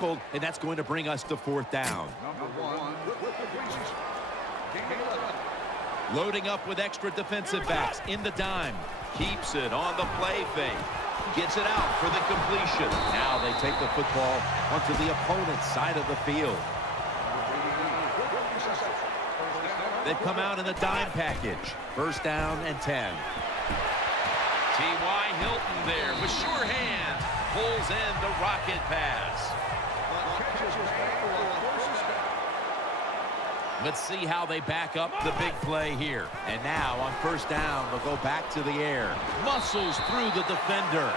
tackled, and that's going to bring us to fourth down. Loading up with extra defensive backs in the dime. Keeps it on the play fake. Gets it out for the completion. Now they take the football onto the opponent's side of the field. They've come out in the dime package. First down and 10. T.Y. Hilton there with sure hands. Pulls in the rocket pass. Let's see how they back up the big play here. And now on first down, they'll go back to the air. Muscles through the defender.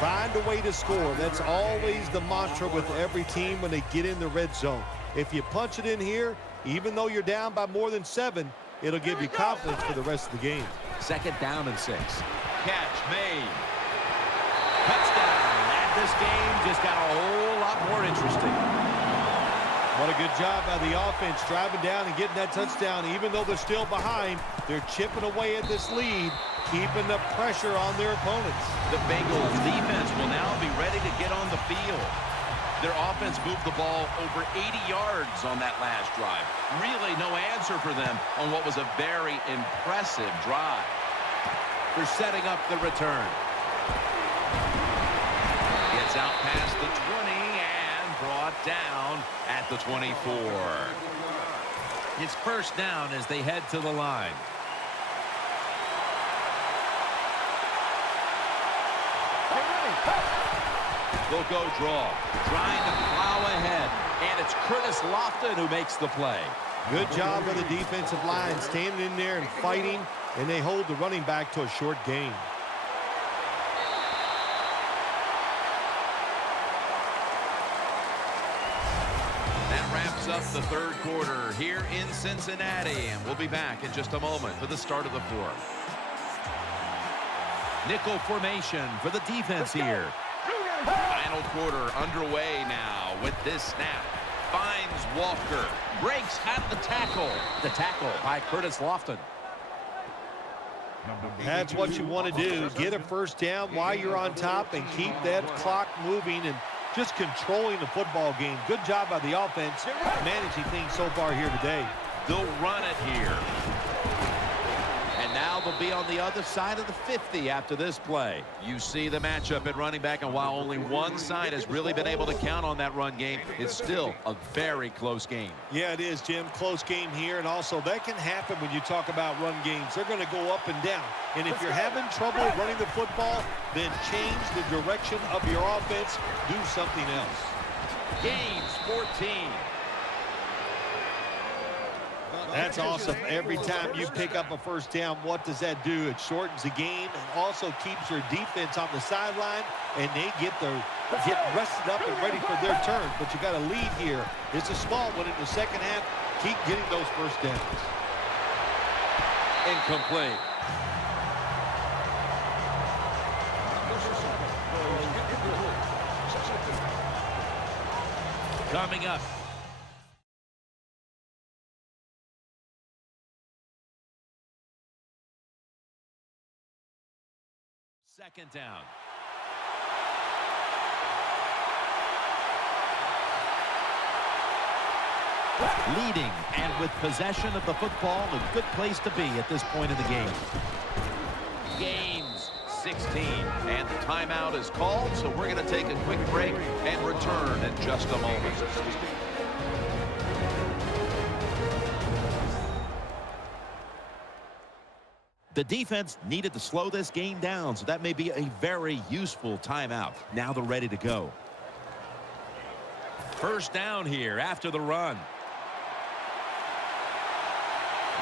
Find a way to score. That's always the mantra with every team when they get in the red zone. If you punch it in here, even though you're down by more than 7, it'll give you confidence for the rest of the game. Second down and 6. Catch made. Touchdown. And this game just got a whole lot more interesting. What a good job by the offense driving down and getting that touchdown. Even though they're still behind, they're chipping away at this lead, keeping the pressure on their opponents. The Bengals defense will now be ready to get on the field. Their offense moved the ball over 80 yards on that last drive. Really no answer for them on what was a very impressive drive. They're setting up the return. Gets out past the 20 and brought down at the 24. It's first down as they head to the line. They'll go draw, trying to plow ahead, and it's Curtis Lofton who makes the play. Good job by the defensive line, standing in there and fighting, and they hold the running back to a short gain. That wraps up the third quarter here in Cincinnati, and we'll be back in just a moment for the start of the fourth. Nickel formation for the defense here. Final quarter underway now with this snap. Finds Walker. Breaks out of the tackle. The tackle by Curtis Lofton. That's what you want to do. Get a first down while you're on top and keep that clock moving and just controlling the football game. Good job by the offense managing things so far here today. They'll run it here. And now they'll be on the other side of the 50 after this play. You see the matchup at running back, and while only one side has really been able to count on that run game, it's still a very close game. Yeah, it is, Jim. Close game here, and also that can happen when you talk about run games. They're going to go up and down. And if you're having trouble running the football, then change the direction of your offense. Do something else. Gains 14. That's awesome. Every time you pick up a first down, what does that do? It shortens the game and also keeps your defense on the sideline, and they get rested up and ready for their turn. But you got a lead here. It's a small one in the second half. Keep getting those first downs. Incomplete. Coming up. Second down. Leading and with possession of the football, a good place to be at this point in the game. Gains 16, and the timeout is called, so we're going to take a quick break and return in just a moment. The defense needed to slow this game down, so that may be a very useful timeout. Now they're ready to go. First down here after the run.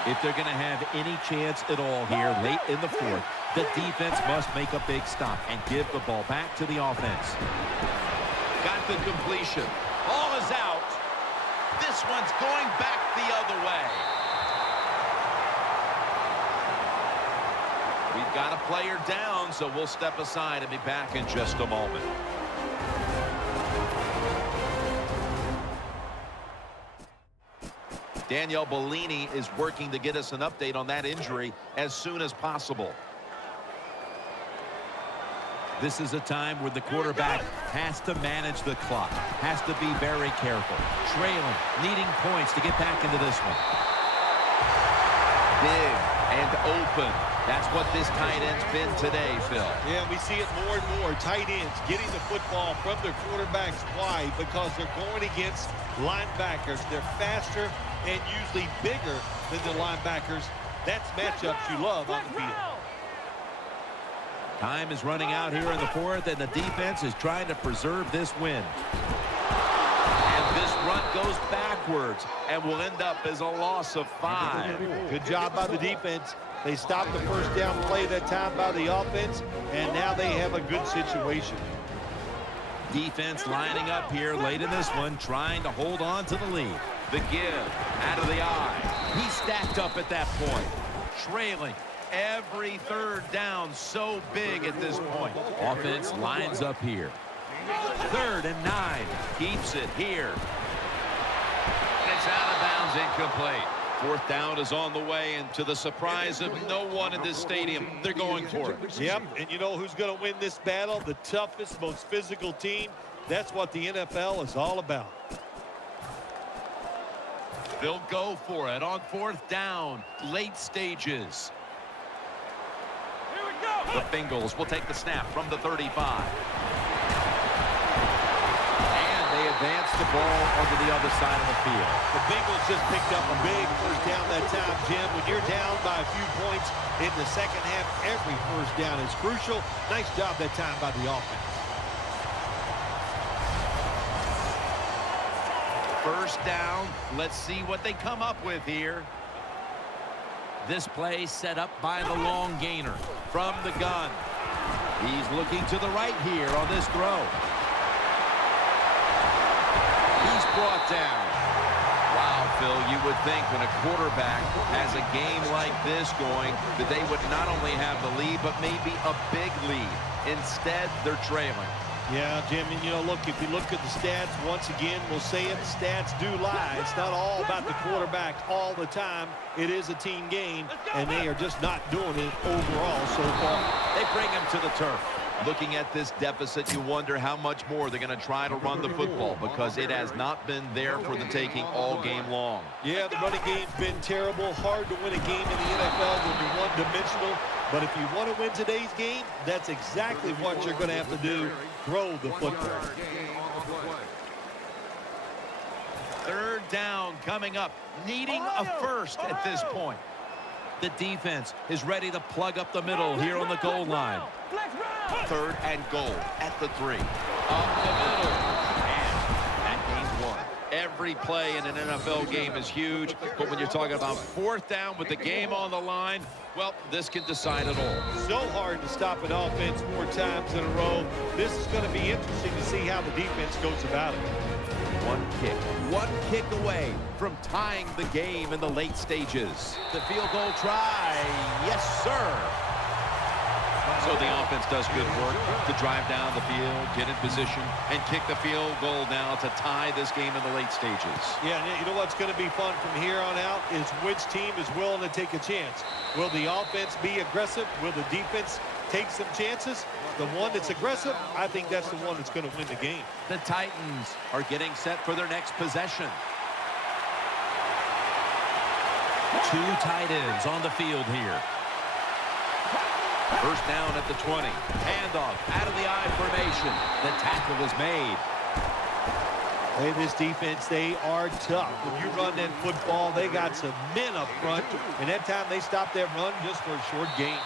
If they're going to have any chance at all here late in the fourth, the defense must make a big stop and give the ball back to the offense. Got the completion. Ball is out. This one's going back the other way. We've got a player down, so we'll step aside and be back in just a moment. Danielle Bellini is working to get us an update on that injury as soon as possible. This is a time where the quarterback has to manage the clock, has to be very careful. Trailing, needing points to get back into this one. Big and open. That's what this tight end's been today, Phil. Yeah, we see it more and more. Tight ends getting the football from their quarterbacks. Why? Because they're going against linebackers. They're faster and usually bigger than the linebackers. That's matchups you love on the field. Time is running out here in the fourth, and the defense is trying to preserve this win. And this run goes backwards and will end up as a loss of 5. Good job by the defense. They stopped the first down play that time by the offense, and now they have a good situation. Defense lining up here late in this one, trying to hold on to the lead. The give out of the eye. He stacked up at that point. Trailing. Every third down so big at this point. Offense lines up here. 3rd and 9. Keeps it here. And it's out of bounds, incomplete. 4th down is on the way, and to the surprise of no one in this stadium, they're going for it. Yep, and you know who's going to win this battle? The toughest, most physical team. That's what the NFL is all about. They'll go for it on 4th down, late stages. The Bengals will take the snap from the 35. And they advance the ball onto the other side of the field. The Bengals just picked up a big first down that time, Jim. When you're down by a few points in the second half, every first down is crucial. Nice job that time by the offense. 1st down. Let's see what they come up with here. This play set up by the long gainer from the gun. He's looking to the right here on this throw. He's brought down. Wow, Phil, you would think when a quarterback has a game like this going that they would not only have the lead, but maybe a big lead. Instead, they're trailing. Yeah, Jim, and you know, look, if you look at the stats, once again, we'll say it, stats do lie. It's not all about the quarterback all the time. It is a team game, and they are just not doing it overall so far. They bring him to the turf. Looking at this deficit, you wonder how much more they're going to try to run the football because it has not been there for the taking all game long. Yeah, the running game's been terrible. Hard to win a game in the NFL when you're one-dimensional. But if you want to win today's game, that's exactly what you're going to have to do. Throw the football. 3rd down coming up, needing a first at this point. The defense is ready to plug up the middle here on the goal line. 3rd and goal at the 3. Up the middle. And that game's won. Every play in an NFL game is huge, but when you're talking about 4th down with the game on the line, well, this can decide it all. So hard to stop an offense 4 times in a row. This is going to be interesting to see how the defense goes about it. One kick away from tying the game in the late stages. The field goal try. Yes, sir. So the offense does good work to drive down the field, get in position, and kick the field goal now to tie this game in the late stages. Yeah, and you know what's going to be fun from here on out is which team is willing to take a chance. Will the offense be aggressive? Will the defense take some chances? The one that's aggressive, I think that's the one that's going to win the game. The Titans are getting set for their next possession. 2 tight ends on the field here. 1st down at the 20. Handoff out of the I formation. The tackle is made. Hey, this defense, they are tough. When you run that football, they got some men up front. And that time they stopped that run just for a short gain.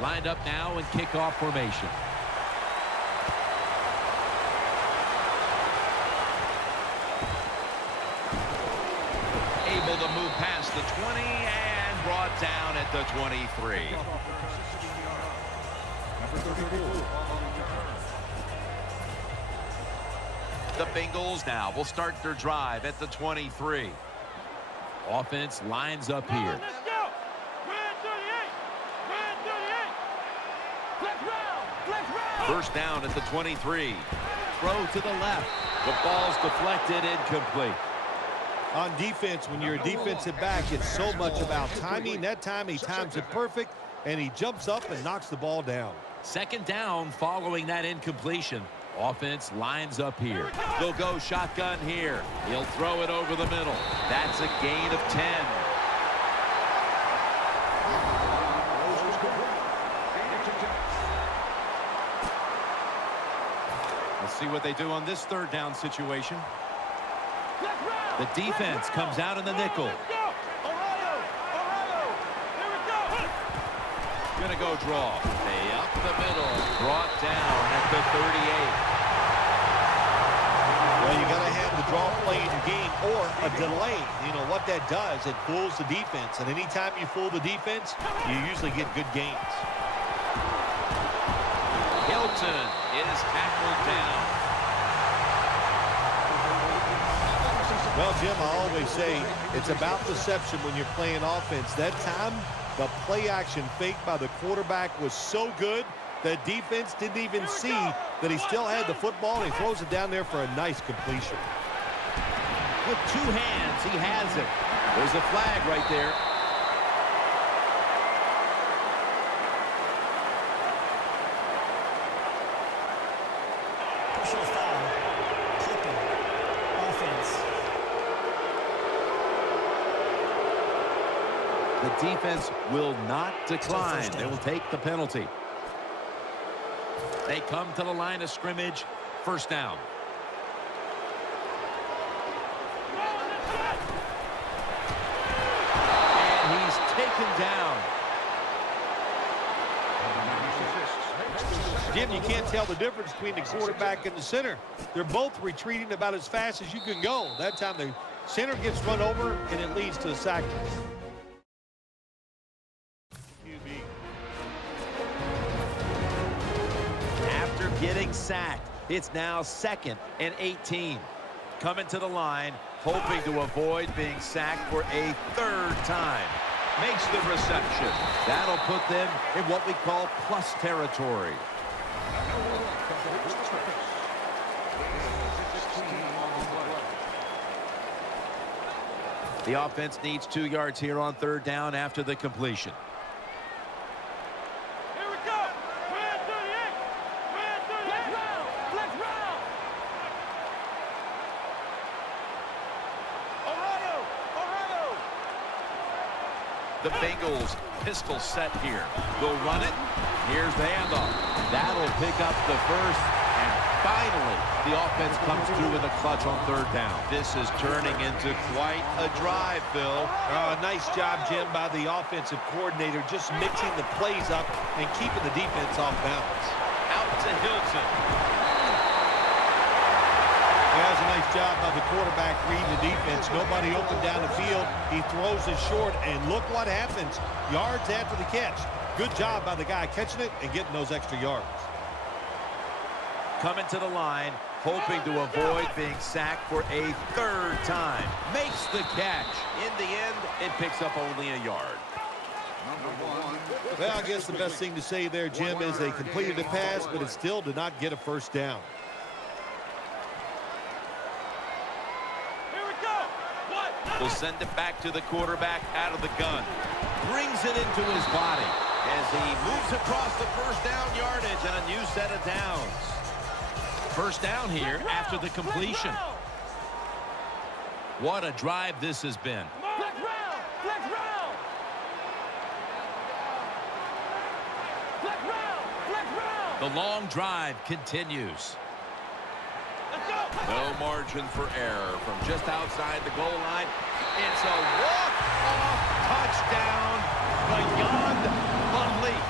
Lined up now in kickoff formation. past the 20 and brought down at the 23. The Bengals now will start their drive at the 23. Offense lines up here. First down at the 23. Throw to the left. The ball's deflected, incomplete. On defense, when you're a defensive back, it's so much about timing. That time he times it perfect, and he jumps up and knocks the ball down. Second down following that incompletion. Offense lines up here. They'll go shotgun here. He'll throw it over the middle. That's a gain of 10. Let's see what they do on this third down situation. The defense comes out in the nickel. Gonna go draw. Hey, up the middle. Brought down at the 38. Well, you got to have the draw play in your game or a delay. You know what that does? It fools the defense. And anytime you fool the defense, you usually get good gains. Hilton is tackled down. Well, Jim, I always say it's about deception when you're playing offense. That time, the play action fake by the quarterback was so good that defense didn't even see that he still had the football, and he throws it down there for a nice completion. With two hands, he has it. There's a flag right there. Personal foul. Clipping. Offense. The defense will not decline. They will take the penalty. They come to the line of scrimmage. First down. And he's taken down. Jim, you can't tell the difference between the quarterback and the center. They're both retreating about as fast as you can go. That time the center gets run over, and it leads to a sack. After getting sacked, it's now 2nd and 18. Coming to the line, hoping to avoid being sacked for a third time. Makes the reception. That'll put them in what we call plus territory. The offense needs 2 yards here on third down after the completion. The Bengals pistol set here. They'll run it. Here's the handoff. That'll pick up the first. And finally, the offense comes through in the clutch on third down. This is turning into quite a drive, Phil. Nice job, Jim, by the offensive coordinator, just mixing the plays up and keeping the defense off balance. Out to Hilton. That was a nice job by the quarterback reading the defense. Nobody open down the field. He throws it short, and look what happens. Yards after the catch. Good job by the guy catching it and getting those extra yards. Coming to the line, hoping to avoid being sacked for a third time. Makes the catch. In the end, it picks up only a yard. Well, I guess the best thing to say there, Jim, is they completed the pass, but it still did not get a first down. Will send it back to the quarterback out of the gun. Brings it into his body as he moves across the first down yardage and a new set of downs. First down here after the completion. What a drive this has been. The long drive continues. No margin for error from just outside the goal line. It's a walk-off touchdown beyond belief.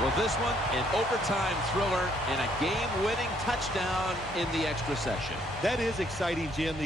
Well, this one, an overtime thriller and a game-winning touchdown in the extra session. That is exciting, Jim.